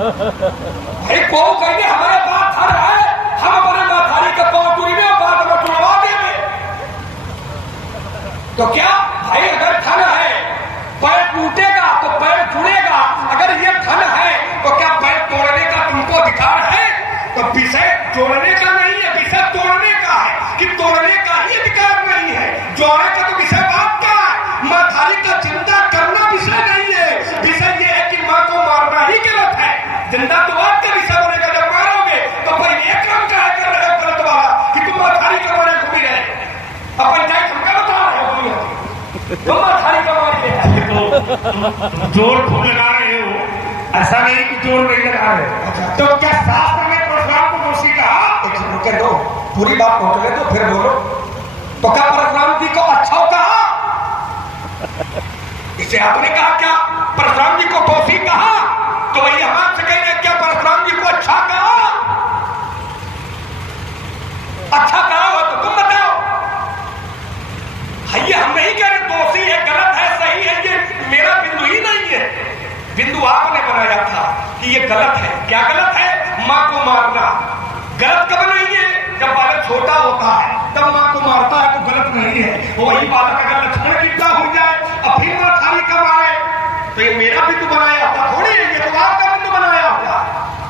भाई को कहेंगे हमारे पास धन है, हम अपने माथारी का पांव टूटने और बाद में टूटवा देंगे। तो क्या भाई अगर धन है पैर टूटेगा तो पैर जुड़ेगा, अगर ये धन है तो क्या पैर तोड़ने का तुमको अधिकार है? तो विषय जोड़ने का नहीं है, विषय तोड़ने का है कि तोड़ने का ही अधिकार नहीं है, जोड़ने का तो विषय बात का है। माथारी का चिंता करना विषय नहीं है, विषय ये है कि माँ को मारना ही गलत है। जिंदा तो बात का विषय बनेगा, जब मारोगे तो पर एक काम क्या कर रहे हो गलत वाला कि तुम माथारी का मारे घूमी रहे। अब पंचायत हमका बता रहे हो तुम माथारी का मारे जोर खूब लगा रहे हो, ऐसा नहीं कि जोर नहीं लगा रहे। तो क्या शास्त्र में परशुराम को दोषी कहा? रुके दो, पूरी बात पहुंचने दो फिर बोलो। तो क्या परशुराम जी को अच्छा कहा? इसे आपने कहा क्या परशुराम जी को दोषी कहा? तो वही हम आपसे कह रहे हैं क्या परशुराम जी को अच्छा कहा? अच्छा कहा हो तो तुम बताओ। भैया हम नहीं कह रहे दोषी है, गलत है, सही है, ये मेरा बिंदु ही नहीं है। बिंदु आपने बनाया था कि ये गलत है। क्या गलत है? माँ को मारना गलत कब नहीं है? जब बालक छोटा होता है तब माँ को मारता है तो गलत नहीं है। वही बालक अगर लक्ष्मण की हो जाए और फिर माथारी का मारे तो ये मेरा बिंदु बनाया होता थोड़ी है, ये तो आपका बिंदु बनाया होता।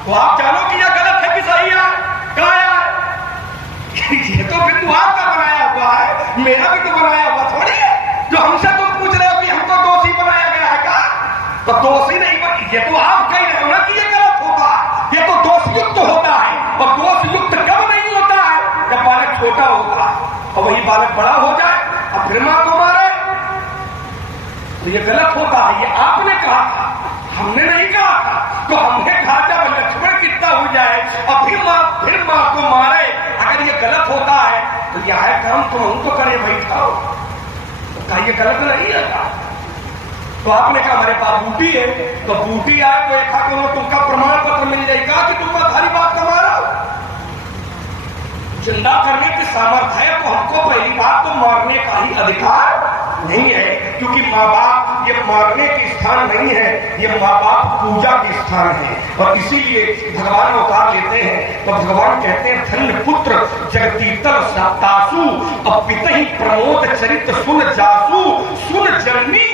तो आप जानो कि यह गलत है कि सही है? क्या है? ये तो बिंदु आपका बनाया हुआ है, मेरा बिंदु बनाया हुआ थोड़ी है। जो हमसे तुम पूछ रहे हो कि हमको दोषी बनाया गया है क्या? तो दोषी नहीं, ये तो आप कह रहे हो ना कि ये गलत होता है, ये तो दोषयुक्त होता है। और दोषयुक्त कब नहीं होता है? जब बालक छोटा होता है और वही बालक बड़ा हो जाए और फिर मां को मारे तो ये गलत होता है। ये आपने कहा था, हमने नहीं कहा था। तो हमने कहा जब लक्ष्मण कितना हो जाए और फिर मां को मारे, अगर ये गलत होता है तो यह काम तुम हम तो करे बैठाओ, तो क्या ये गलत नहीं है? तो आपने कहा हमारे पास बूटी है, तो बूटी आए तो एक तुमका प्रमाण पत्र मिल जाएगा कि तुम सारी बात का मारा जिंदा करने की सामर्थ्य है। तो हमको पहली बात तो मारने का ही अधिकार नहीं है, क्योंकि माँ बाप ये मारने के स्थान नहीं है, ये माँ बाप पूजा के स्थान है। और इसीलिए भगवान अवतार लेते हैं तो भगवान कहते हैं धन्य पुत्र जगतीतल सप्तासु और पितहि प्रमोद चरित सुन जासु सुन जननी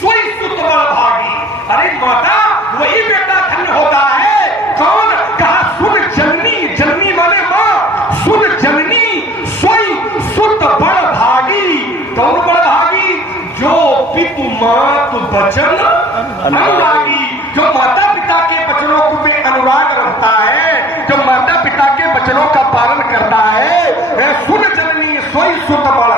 सोई सुत बल भागी। अरे माता वही बेटा धन्य होता है। कौन? कहा सुन जननी, जननी माने माँ, सुन जननी सोई सुत बल भागी। कौन बल भागी? जो पितु मातु वचन अनुरागी, जो माता पिता के वचनों में अनुराग रखता है, जो माता पिता के वचनों का पालन करता है, सुन जननी सोई सुत बल,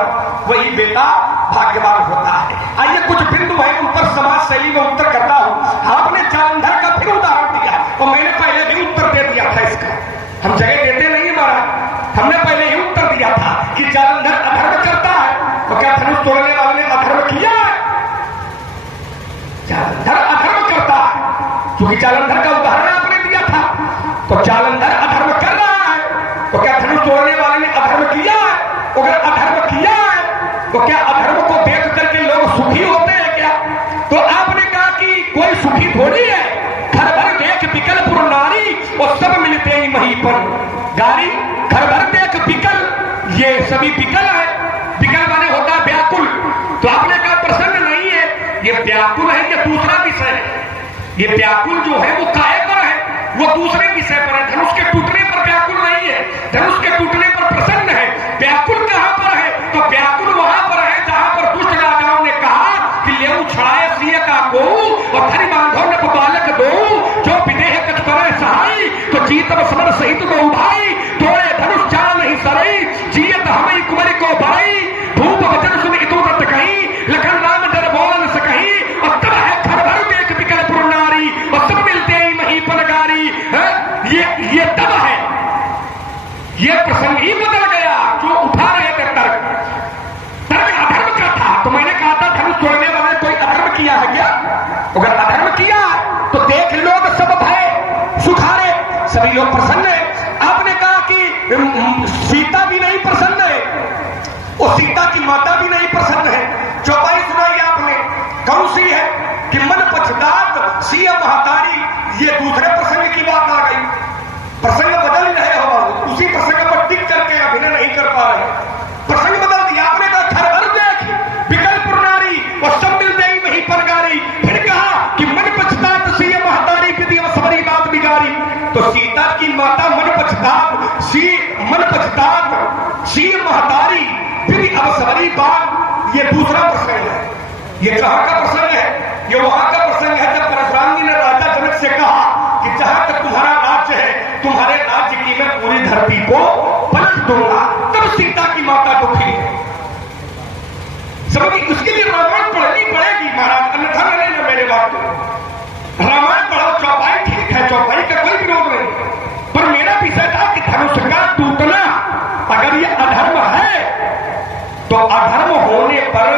वही बेटा भाग्यवान होता है। आइए कुछ बिंदु है उन पर समाज शैली में उत्तर करता हूं। आपने जालंधर का फिर उदाहरण दिया और मैंने पहले भी उत्तर दे दिया था इसका। हम जगह देते नहीं महाराज, हमने पहले ही उत्तर दिया था कि जालंधर अधर्म करता है। तो क्या धनुष तोड़ने वाले ने अधर्म किया है? जालंधर अधर्म करता है, क्योंकि जालंधर का उदाहरण आपने दिया था। तो जालंधर अधर्म कर रहा है, तो क्या धनुष तोड़ने वाले ने अधर्म किया है? अगर अधर्म किया है तो क्या अधर्म को देख करके लोग सुखी होते हैं क्या? तो आपने कहा कि कोई सुखी थोड़ी है। घर भर देख बिकल पुर नारी और सब मिलते ही वहीं पर गारी। घर भर देख बिकल, ये सभी बिकल है। बिकल माने होता है व्याकुल। तो आपने कहा प्रसन्न नहीं है, ये व्याकुल है, ये दूसरा विषय है। ये व्याकुल जो है वो काहे पर है? वो दूसरे विषय पर है। धनुष के टूटने पर व्याकुल नहीं है, धनुष के टूटने पर प्रसन्न है। व्याकुल कहां पर है? तो व्याकुल वहां पर है जहां पर दुष्ट राजाओं ने कहा कि लेऊ छड़ाए सिय का को और धरि बांधो न बालक दो, जो विदेह कछ करे सहाय, तो जीतब समर सहित बहु भाई, तोड़े धनुष चाल नहीं सरई, जियत हमें कुमारी को बरई, भूप वचन सुन इतु दत्त कहीं, लखन राम डर बोल न सकहीं, और तब है घर भर देख बिकल पुर नारी और सब मिलते ही मही पनगारी। ये तब है, ये प्रसंग ही बदल गया। जो उठा रहे थे तर्क अधर्म का था, तो मैंने कहा था धनुष तोड़ने वाले कोई अधर्म किया है क्या? अगर अधर्म किया तो देख लोग सब भय सुखारे, सभी लोग प्रसन्न है। आपने कहा कि सीता भी नहीं प्रसन्न है, और सीता की माता भी नहीं प्रसन्न है। चौपाई सुनाई आपने, कौन सी है? कि मन पछदात सिया महातारी, ये दूसरे प्रसंग सब सबरी बात ये दूसरा प्रसंग है। ये कहां का प्रसंग है? ये वहां का प्रसंग है जब परशुराम जी ने राजा जनक से कहा कि जहां तक तुम्हारा राज्य है, तुम्हारे राज्य की मैं पूरी धरती को पलट दूंगा। तब सीता की माता दुखी है। समझिए, उसके लिए रामायण पढ़नी पड़ेगी महाराज, अन्यथा नहीं मेरे बात को। रामायण पढ़ो, चौपाई ठीक है, चौपाई का कोई विरोध नहीं, पर मेरा विषय था कि धनुष का टूटना अगर ये अधर्म है तो अधर्म होने पर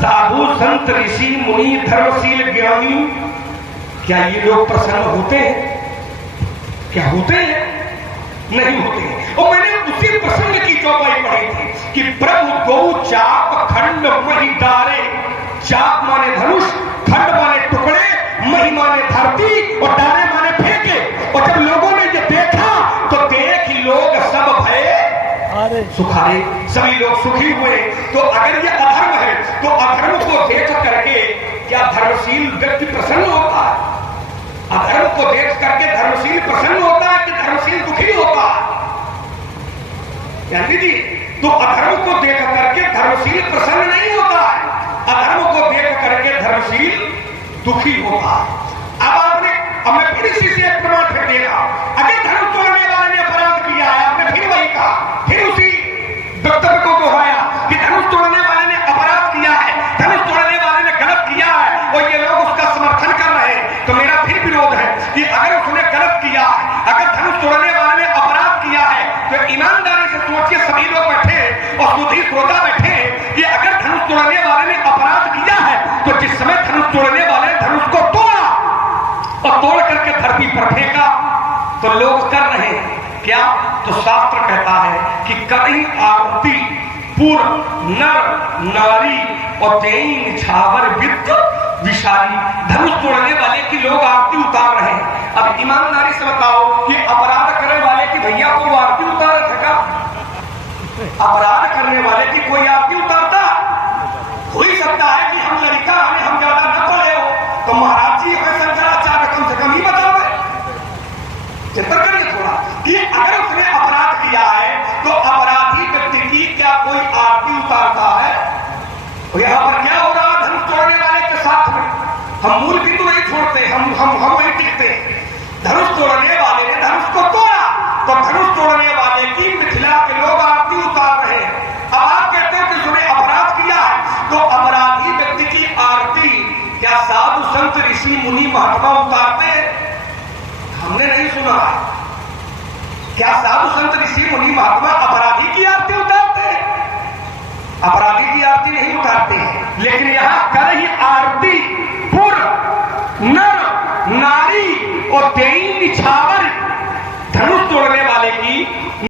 साधु संत ऋषि मुनि धर्मशील ज्ञानी क्या ये लोग प्रसन्न होते हैं? क्या होते हैं? नहीं होते हैं। और मैंने उसी प्रसंग की चौपाई पढ़ी थी कि प्रभु गौ चाप खंड मही डारे। चाप माने धनुष, खंड माने टुकड़े, मही माने धरती और डारे माने फेंके। और जब लोगों ने ये देखा तो देख लोग सब भय सुखाए, सभी लोग सुखी हुए। तो अगर ये अधर्म है तो अधर्म को देख करके क्या धर्मशील व्यक्ति प्रसन्न होता है? अधर्म को देख करके धर्मशील प्रसन्न होता है कि धर्मशील दुखी होता है? जी, तो अधर्म को देख करके धर्मशील प्रसन्न नहीं होता है, अधर्म को देख करके धर्मशील दुखी होता है। अब मैं फिर इसी से एक प्रमाण फिर दे रहा हूं। अगर धर्म तोड़ने वाले ने अपराध किया है, आपने फिर वही कहा, फिर उसी वक्तव्य को दोहराया कि धनुष तोड़ने वाले ने अपराध किया है, धनुष तोड़ने वाले ने गलत किया है और ये लोग उसका समर्थन कर रहे हैं। तो मेरा फिर विरोध है कि अगर उसने गलत किया है, अगर धनुष तोड़ने वाले ने अपराध किया है, तो ईमानदारी से सोचिए, सभी लोग बैठे और सुधी श्रोता बैठे कि अगर धनुष तोड़ने वाले ने अपराध किया है तो जिस समय धनुष तोड़ने वाले ने धनुष को तोड़ा और तोड़ करके धरती पर फेंका तो लोग कर रहे हैं क्या? तो शास्त्र कहता है कि कहीं आरती पूर्व नर नारी और तेईन छावर वित्त विशाली। धनुष तोड़ने वाले की लोग आरती उतार रहे हैं। अब ईमानदारी से बताओ कि अपराध करने वाले की भैया को वो आरती उतार सका? अपराध करने वाले की कोई आरती उतारता? हो ही सकता है कि हम लड़का हमें हम ज्यादा न पढ़े हो तो महाराज जी हमें शंकराचार्य कम से कम ही बताओ। चिंतन करिए थोड़ा कि अगर उसने अपराध किया है तो अपराधी व्यक्ति की क्या कोई आरती उतारता है? तो यहां पर क्या हो रहा है धनुष तोड़ने वाले के साथ में? हम मूल बिंदु नहीं छोड़ते, हम वही टिकते। धनुष तोड़ने वाले ने धनुष को तोड़ा तो धनुष तोड़ने वाले की मिथिला के लोग आरती उतार रहे हैं। अब आप कहते हो कि उसने अपराध किया है तो अपराधी व्यक्ति की आरती क्या साधु संत ऋषि मुनि महात्मा उतारते हैं? हमने नहीं सुना। क्या साधु संत ऋषि मुनि महात्मा अपराधी की आरती उतारते हैं? अपराधी की आरती नहीं उतारते हैं। लेकिन यहां कर ही आरती पूर्व नर नारी और तेईन छावर धनुष तोड़ने वाले की